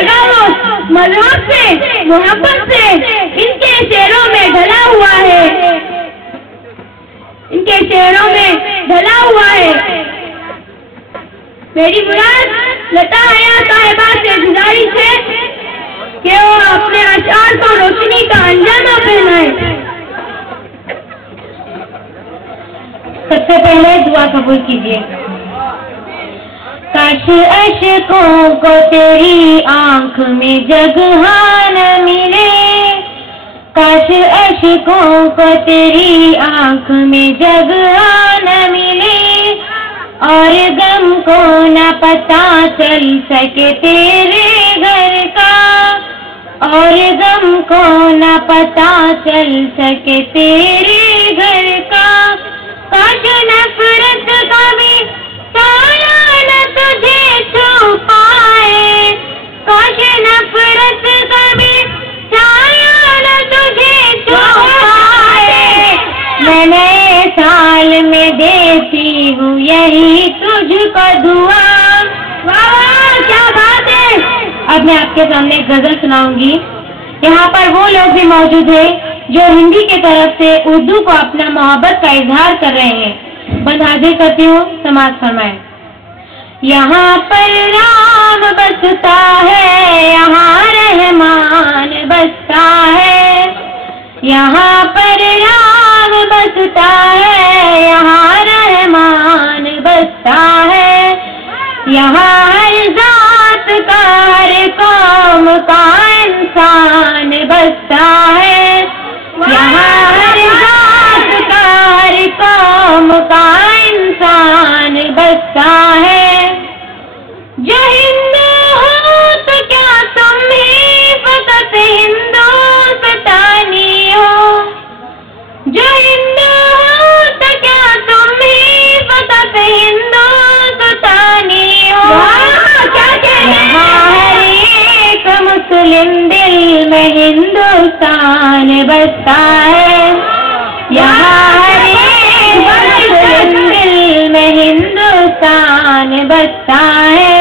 लगाओ मजहब से, मोहब्बत से इनके शेरों में ढला हुआ है, इनके शेरों में ढला हुआ है। मेरी मुराद लता हया साहिबा से गुजारिश है कि वो अपने अशार को रोशनी का अंजामा पहनाए। सबसे पहले दुआ कबूल कीजिए। काश अशकों को तेरी आंख में जगह न मिले, काश अशकों को तेरी आंख में जगह न मिले, और गम को न पता चल सके तेरे घर का, और गम को न पता चल सके तेरे घर का। काश नफरत का भी साया न तुझे छू पाए, काश नफरत का भी साया न तुझे छू पाए। मैं नए साल में देती हूँ यही तुझको दुआ। वाह क्या बात है। अब मैं आपके सामने एक गजल सुनाऊंगी। यहाँ पर वो लोग भी मौजूद हैं जो हिंदी की तरफ से उर्दू को अपना मोहब्बत का इजहार कर रहे हैं। बंद हाजिर करती हूँ, समाज फरमाए। यहाँ पर राम बसता है, यहाँ रहमान बसता है, यहाँ पर राम बसता है, यहाँ रहमान बसता है, यहाँ हर जात का हर कौम का इंसान बसता है, यहाँ हर जात का हर कौम का इंसान बसता है। जो हिंदू हो तो क्या तुम ही फकत हिंदुस्तानी हो, जो हिंदू हो तो क्या तुम ही फकत हिंदुस्तानी हो। यहाँ हर एक मुस्लिम दिल में हिंदुस्तान बसता है, यहाँ हर एक मुस्लिम दिल में हिंदुस्तान बसता है।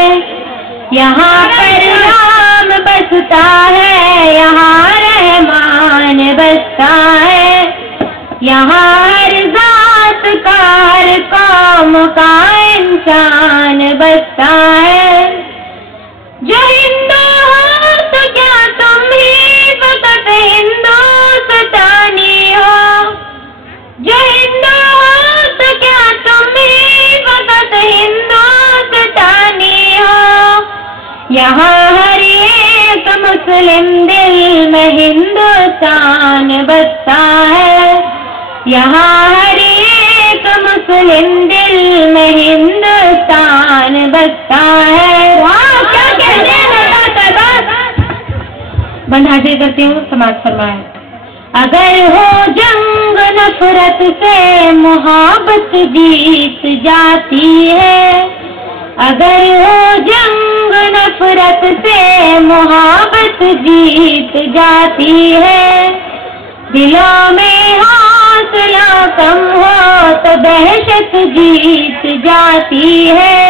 यहाँ पर राम बसता है, यहाँ रहमान बसता है, यहाँ हर जात का हर कौम का इंसान बसता है। जो हिंदू हो तो क्या तुम ही फकत हिंदुस्तानी हो, जो हिंदू हो तो क्या तुम ही फकत हिंदुस्तानी हो। यहाँ हर एक मुस्लिम दिल में हिंदुस्तान बसता है, यहाँ हर एक मुस्लिम दिल में हिंदुस्तान बसता है। वाह क्या कहने लगा। बंद हाजिर करती हूँ, समाज फरमाए। अगर हो जंग नफरत से मोहब्बत जीत जाती है, अगर हो जंग नफरत से मोहब्बत जीत जाती है, दिलों में हौसला कम हो तो दहशत जीत जाती है,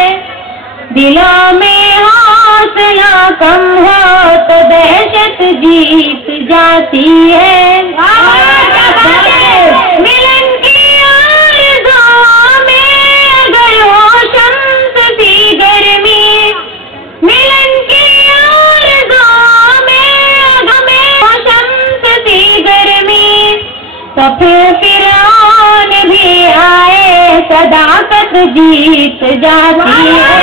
दिलों में हौसला कम हो तो दहशत जीत जाती है। मिलन की आरज़ुओं में अगर हो शम्स सी गर्मी, मिलन की आरज़ुओं में अगर हो शम्स सी गर्मी, तो फिर फिरौन भी आए सदाकत जीत जाती है,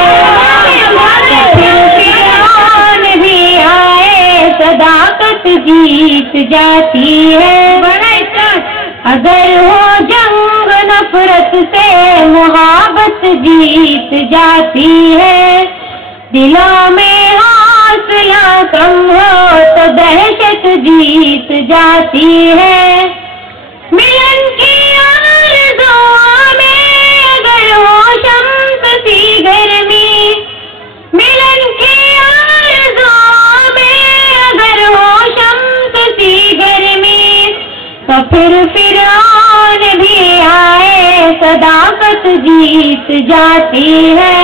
फिर फिरौन भी आए सदाकत जीत जाती है। अगर हो जंग नफरत से मोहब्बत जीत जाती है, दिलों में हौसला कम हो तो दहशत जीत जाती है। मिलन की आरज़ुओं में अगर हो शम्स सी गर्मी, मिलन की आरज़ुओं में अगर हो शम्स सी गर्मी, तो फिर फिरौन भी आए सदाकत जीत जाती है,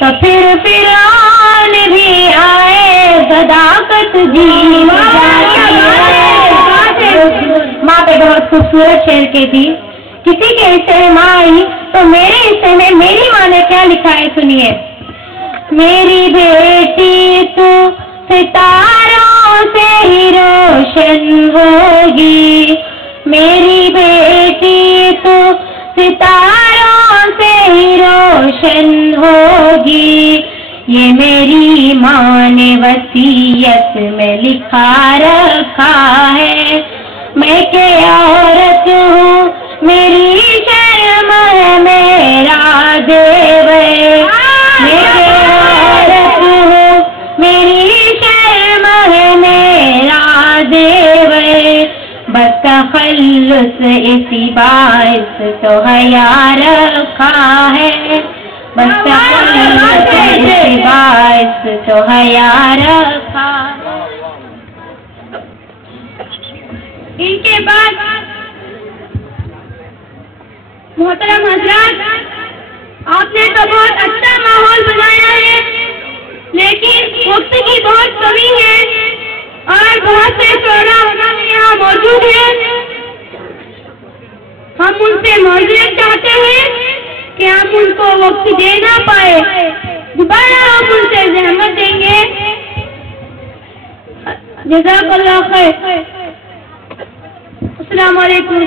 तो फिर फिरौन भी आए, सदाकत जी माँ पे बहुत खूबसूरत शेर के थी। किसी के हिस्से में माँ आई तो मेरे हिस्से में मेरी माँ ने क्या लिखा है सुनिए। मेरी बेटी तू सितारों से ही रोशन होगी, मेरी बेटी तू सितारों से ही रोशन होगी, ये मेरी माँ ने वसीयत में लिखा रखा है। मैं के औरत हूँ, मेरी शर्म है मेरा देवर, मैं के औरत हूँ, मेरी शर्म है मेरा देवर, बस तखल्लुस इसी बात तो हया रखा है, बस तखल्लुस इसी बात तो हया रखा। इनके बाद मोहतरम हजरात, आपने तो बहुत अच्छा माहौल बनाया है, लेकिन वक्त की बहुत कमी है और बहुत से शोरा यहाँ मौजूद हैं। हम उनसे माजरत चाहते हैं कि हम उनको वक्त दे ना पाए, दोबारा हम उनसे जहमत देंगे। जज़ाकल्लाह खैर। अस्सलाम वालेकुम।